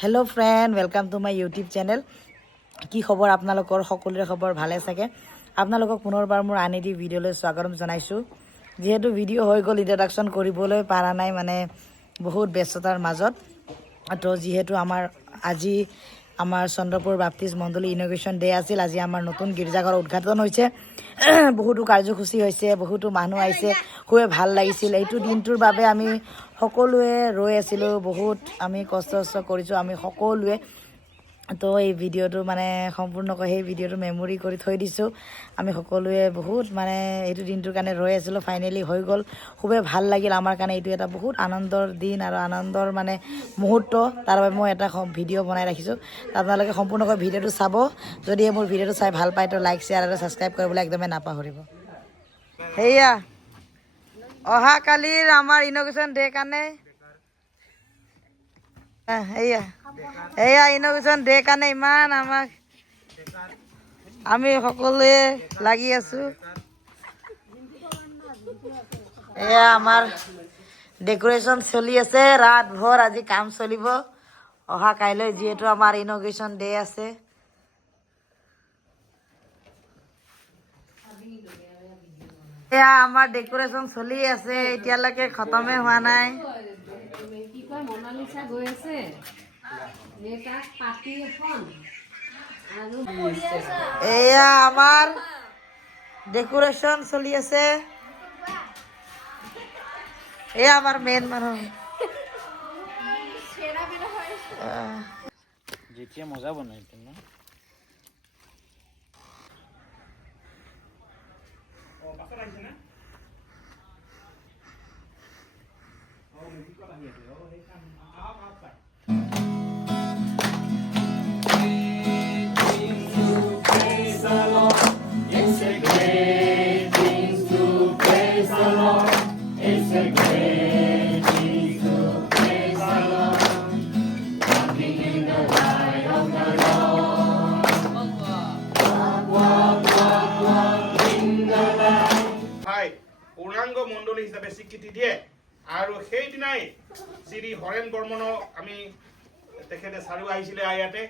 Hello' friend, welcome to my YouTube channel. কি খবৰ আপোনালোকৰ? সকলোৰে খবৰ ভালে চাগে। আপোনালোকক পুনৰবাৰ মোৰ আন এটি ভিডিঅ'লৈ স্বাগতম জনাইছোঁ। যিহেতু ভিডিঅ' হৈ গ'ল, ইণ্ট্ৰডাকশ্যন কৰিবলৈ পৰা নাই, মানে বহুত ব্যস্ততাৰ মাজত। তো যিহেতু আজি আমাৰ চন্দ্ৰপুৰ বাপ্তিষ্ট মণ্ডলী ইনগ্ৰেশ্যন ডে আছিল। আজি আমাৰ নতুন গীৰ্জাঘৰ উদ্ঘাটন হৈছে। বহুতো কাৰ্যসূচী হৈছে, বহুতো মানুহ আহিছে, খুবেই ভাল লাগিছিল। এইটো দিনটোৰ বাবে আমি সকলোৱে ৰৈ আছিলোঁ, বহুত আমি কষ্ট কৰিছোঁ আমি সকলোৱে। তো এই ভিডিঅ'টো মানে সম্পূৰ্ণকৈ সেই ভিডিঅ'টো মেমৰি কৰি থৈ দিছোঁ। আমি সকলোৱে বহুত মানে এইটো দিনটোৰ কাৰণে ৰৈ আছিলোঁ, ফাইনেলি হৈ গ'ল। খুবেই ভাল লাগিল আমাৰ কাৰণে। এইটো এটা বহুত আনন্দৰ দিন আৰু আনন্দৰ মানে মুহূৰ্ত। তাৰ বাবে মই এটা ভিডিঅ' বনাই ৰাখিছোঁ। আপোনালোকে সম্পূৰ্ণকৈ ভিডিঅ'টো চাব। যদি মোৰ ভিডিঅ'টো চাই ভাল পায় তো লাইক, শ্বেয়াৰ আৰু ছাবস্ক্ৰাইব কৰিবলৈ একদমেই নাপাহৰিব। সেয়া অহাকালিৰ আমাৰ ইনগ্ৰেশ্যন ডে কাৰণে এয়া ইনগ্ৰেশ্যন ডে কাৰণে ইমান আমি সকলোৱে লাগি আছোঁ। এয়া আমাৰ ডেক'ৰেশ্যন চলি আছে, ৰাত ভৰ আজি কাম চলিব। অহা কাইলৈ যিহেতু আমাৰ ইনগ্ৰেশ্যন ডে আছে। এয়া আমাৰ ডেক'ৰেশ্যন চলি আছে, এতিয়ালৈকে খতমে হোৱা নাই। মনালিছা গৈ আছে এয়া আমাৰ ডেক'ৰেশ্যন চলি আছে। এয়া আমাৰ মেইন মানুহ যেতিয়া মজা বনাই ন। পূৰ্ণাংগ মণ্ডলী হিচাপে স্বীকৃতি দিয়ে আৰু সেইদিনাই শ্ৰী হৰেণ বৰ্মনক আমি তেখেতে চাৰিও আহিছিলে ইয়াতে।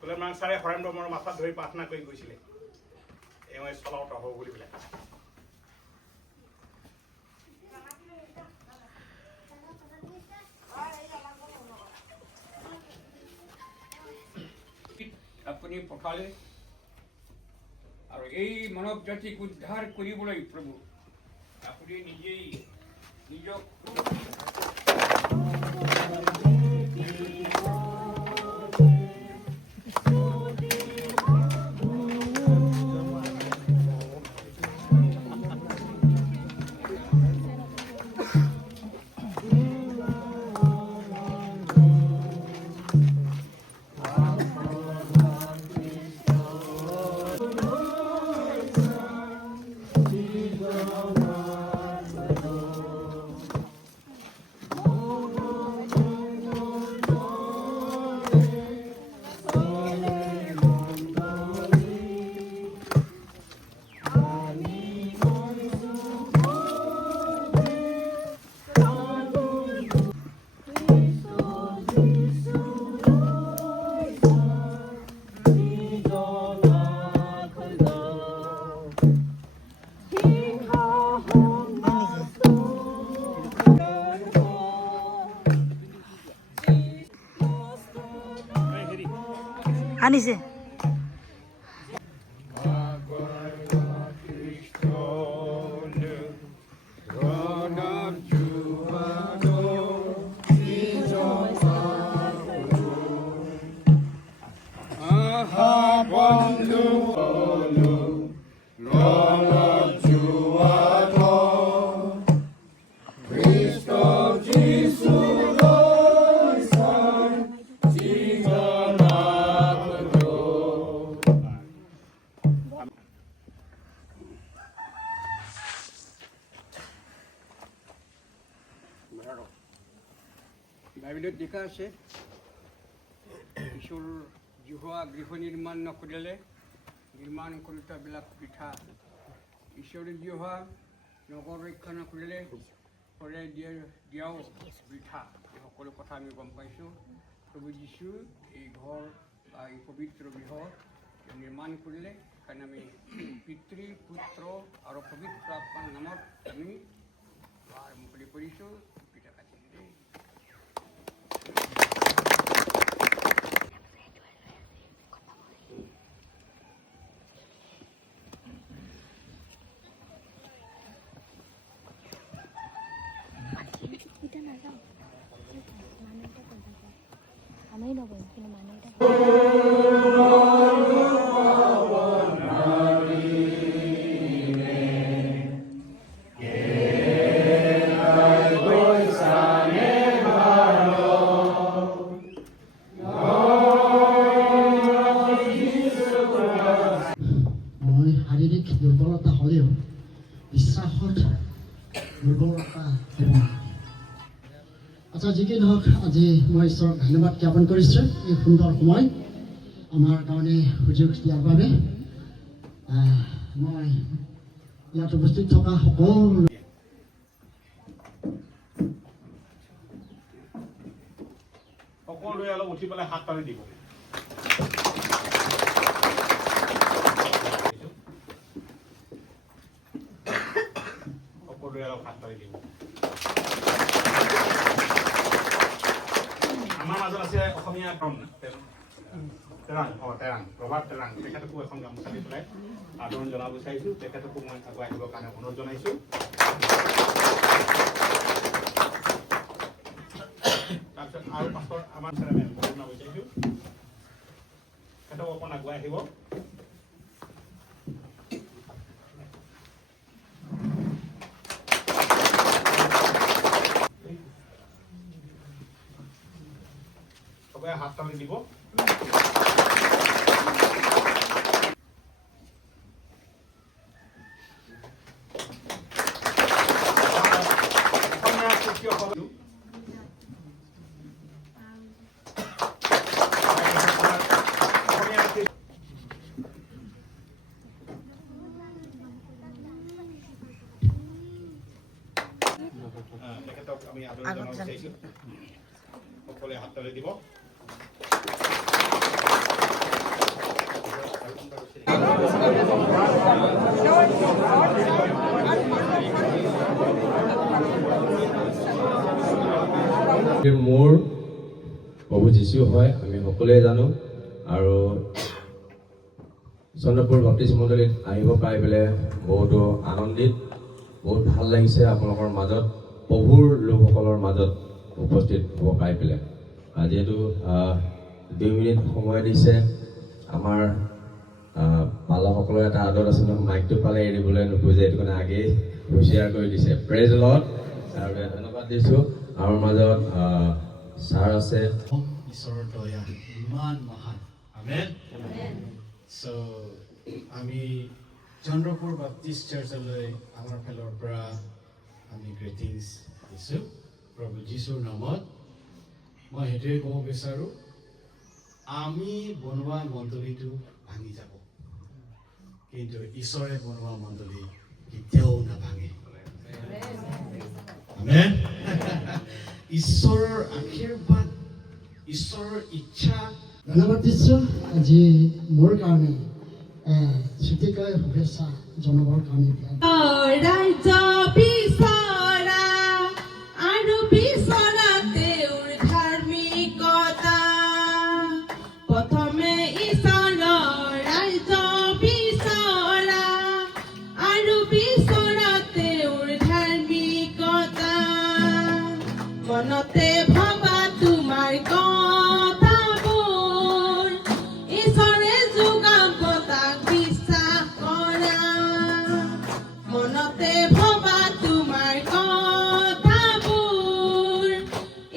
কুলেমান ছাৰে হৰেণ বৰ্মনৰ মাথাত ধৰি প্ৰাৰ্থনা কৰি গৈছিলে এওঁ চলাওঁত হ'ব বুলি পেলাই। আপুনি পঠালে আৰু এই মানৱ জাতিক উদ্ধাৰ কৰিবলৈ প্ৰভু আপুনি নিজেই নিজক আনিছে। বাইবেলত লিখা আছে ঈশ্বৰ জিহুৱা গৃহ নিৰ্মাণ নকৰিলে নিৰ্মাণ কৰোঁতাবিলাক বৃথা। ঈশ্বৰে জিহুৱা নগৰ ৰক্ষা নকৰিলে শৰাই দিয়াও বৃথা। সকলো কথা আমি গম পাইছোঁ প্ৰভু যীশু এই ঘৰ বা এই পবিত্ৰ গৃহ নিৰ্মাণ কৰিলে সেইকাৰণে আমি পিতৃ পুত্ৰ আৰু পবিত্ৰ আত্মাৰ নামত আমি মুকলি কৰিছোঁ পিতা কাটি দেই আমি নবো কিন্তু মানুহ এটা মই শাৰীৰিক দুৰ্বলতা হ'লেও বিশ্বাসত দুৰ্বলতা হ'ব নোৱাৰে। আচ্ছা যি কি নহওক আজি মই ঈশ্বৰক ধন্যবাদ জ্ঞাপন কৰিছোঁ এই সুন্দৰ সময় আমাৰ কাৰণে সুযোগ দিয়াৰ বাবে মই ইয়াত উপস্থিত থকা সকলো সকলোৱে অলপ উঠি পেলাই হাত তালি দিব সকলোৱে অলপ হাত তালি দিব আমাৰ মাজত আছে অসমীয়া তেৰাং প্ৰভাত তেৰাং তেখেতকো এখন গামোচা দি পেলাই আদৰণ জনাব বিচাৰিছোঁ তেখেতকো মই আগুৱাই আহিবৰ কাৰণে অনুৰোধ জনাইছোঁ তাৰপিছত আৰু পাছৰ আমাৰ চেয়াৰমেন জনাব বিচাৰিছোঁ তেখেতক অকণ আগুৱাই আহিব সবাই হাত তালি দিব তেখেতক আমি আদৰণি জনাব বিচাৰিছোঁ সকলোৱে হাত তালি দিব মোৰ প্ৰভু যীশু হয় আমি সকলোৱে জানো আৰু চন্দ্ৰপুৰ ভক্তিছ মণ্ডলীত আহিব পাই পেলাই বহুতো আনন্দিত বহুত ভাল লাগিছে আপোনালোকৰ মাজত প্ৰভুৰ লোকসকলৰ মাজত উপস্থিত হ'ব পাই পেলাই যিহেতু 2 মিনিট সময় দিছে আমাৰ পালকসকলৰ এটা আদত আছে নহয় মাইকটো পালে এৰিবলৈ নোখোজে এইটো কাৰণে আগেই হুঁচিয়াৰ কৰি দিছে প্ৰেজ লৰ্ড আৰু ধন্যবাদ দিছোঁ আমাৰ মাজত ছাৰ আছে ঈশ্বৰৰ দয়া ইমান মহান আমেন চ' আমি চন্দ্ৰপুৰ বাপ্তিষ্ট চাৰ্চলৈ আমাৰ ফালৰ পৰা আমি গ্ৰিটিংছ দিছোঁ প্ৰভু যীশুৰ নামত মই সেইটোৱে ক'ব বিচাৰোঁ আমি বনোৱা মণ্ডলীটো ভাঙি যাব কিন্তু ঈশ্বৰে বনোৱা মণ্ডলী কেতিয়াও নাভাঙে আমেন ঈশ্বৰৰ আশীৰ্বাদ ঈশ্বৰৰ ইচ্ছা ধন্যবাদ দিছোঁ আজি মোৰ কাৰণে ছুটিকৈ শুভেচ্ছা জনাবৰ কাৰণে ৰাজ্য বিচৰা আৰু বিচৰা তেওঁৰ ধাৰ্মিকতা প্ৰথমে ঈশ্বৰৰ ৰাজ্য বিচৰা আৰু বিচৰা তেওঁৰ ধাৰ্মিকতা মনতে ভবা তোমাৰ কথাবোৰ ঈশ্বৰে যোগাব তাক বিশ্বাস কৰা মনতে ভবা তোমাৰ কথাবোৰ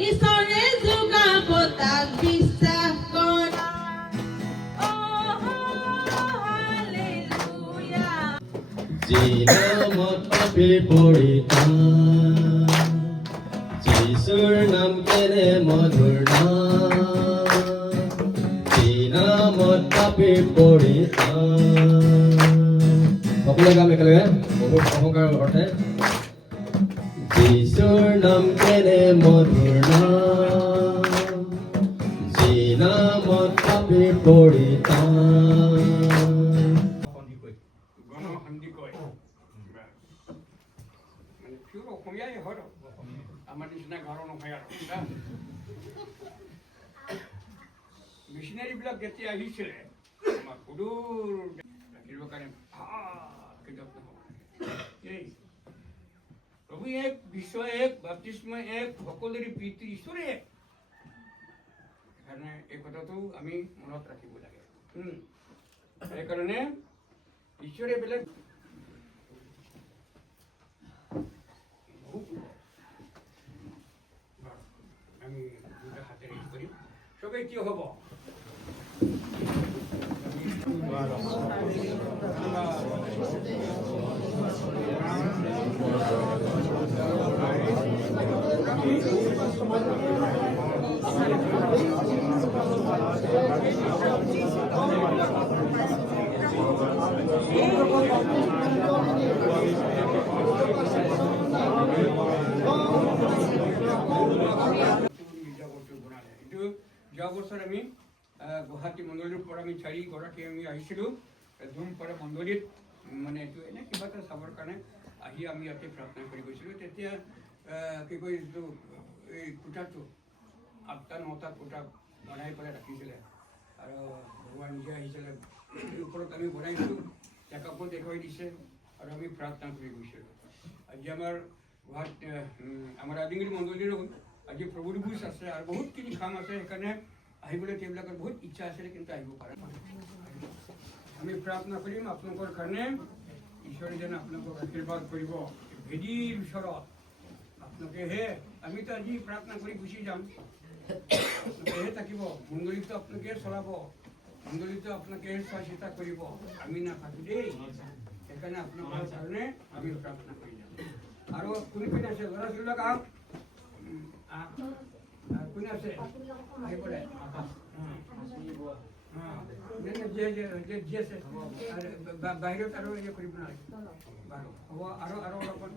ঈশ্বৰে যোগাব তাক বিশ্বাস কৰা হালেলুয়া যি নামত পাপী পৰিতা যীশুৰ নাম কেনে মধুৰ নাম যি নামত পাপী পৰিতা সকলোৱে গাম একেলগে বহুত অহংকাৰ অৰ্থে যীশুৰ নাম কেনে মধুৰ নাম নহয় আৰু মিছনেৰীবিলাক যেতিয়া আহিছিলে আমাৰ সুদূৰ ৰাখিবৰ কাৰণে ভালকে যত্ন হ'ব লাগে। প্ৰভু এক, বিশ্ব এক, বাপ্তিস্ম এক, সকলোৰে পিতৃ ঈশ্বৰ এক। সেইকাৰণে এই কথাটো আমি মনত ৰাখিব লাগে। সেইকাৰণে ঈশ্বৰে বেলেগ আমি দুটা হাতেৰে কৰিম চবেই কিয় হ'ব যোৱা বছৰ আমি গুৱাহাটী মণ্ডলীৰ পৰা আমি 4গৰাকী আমি আহিছিলোঁ ধুমপাৰা মণ্ডলীত মানে এইটো এনে কিবা এটা চাবৰ কাৰণে আহি আমি ইয়াতে প্ৰাৰ্থনা কৰি গৈছিলোঁ। তেতিয়া কি কয় এইটো এই কোঠাটো 8টা 9টা কোঠা বনাই পেলাই ৰাখিছিলে আৰু ভগৱান নিজে আহিছিলে ওপৰত আমি বনাইছোঁ চেকআপো দেখুৱাই দিছে আৰু আমি প্ৰাৰ্থনা কৰি গৈছিলোঁ। আজি আমাৰ গুৱাহাটী আমাৰ আদিংগিৰি মণ্ডলীৰো আজি প্ৰভুৰ ভোজ আছে আৰু বহুতখিনি কাম আছে সেইকাৰণে আহিবলৈ তেওঁবিলাকৰ বহুত ইচ্ছা আছিলে কিন্তু আহিব পৰা নাই। আমি প্ৰাৰ্থনা কৰিম আপোনালোকৰ কাৰণে ঈশ্বৰে যেন আপোনালোকক আশীৰ্বাদ কৰিব ভেদিৰ ওচৰত আপোনালোকে হে আমিতো আজি প্ৰাৰ্থনা কৰি গুচি যাম আপোনালোকেহে থাকিব মণ্ডলীটো আপোনালোকে চলাব মণ্ডলীটো আপোনালোকে চোৱা চিতা কৰিব আমি নাথাকো দেই। সেইকাৰণে আপোনালোকৰ কাৰণে আমি প্ৰাৰ্থনা কৰি যাম। আৰু কোন কোন আছে ল'ৰা ছোৱালীবিলাক আহক কোনে আছে আহি পৰে বাহিৰত আৰু ইয়ে কৰিব নালাগে বাৰু হ'ব আৰু অলপমান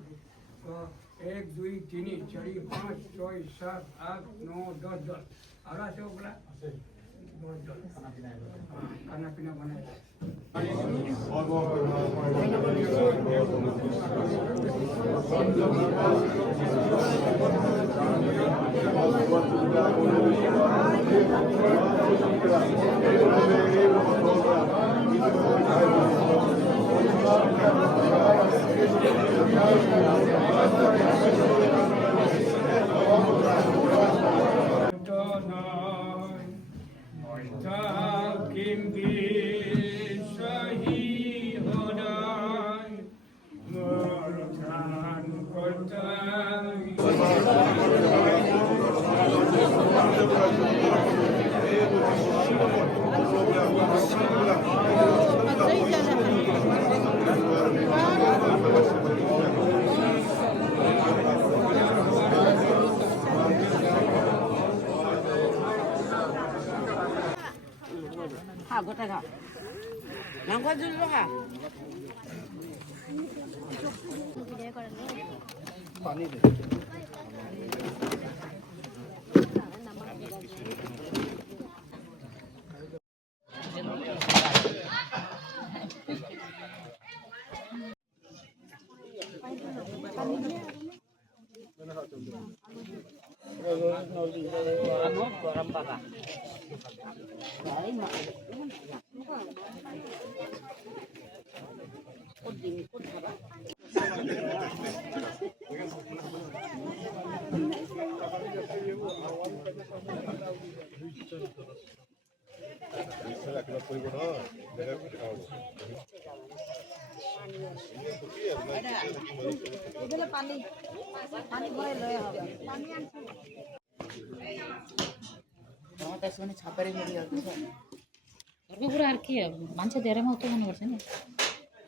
1 2 3 4 5 6 7 8 9 10 আৰু আছে বোলা খানা পিনা বনাই গৰম পাবা পানী পানী ভৰাই লৈ আহক পানী আনছো ছাপাৰি মিডিয়া আৰ কি মানুষ দেড় মতো মনে কৰছে না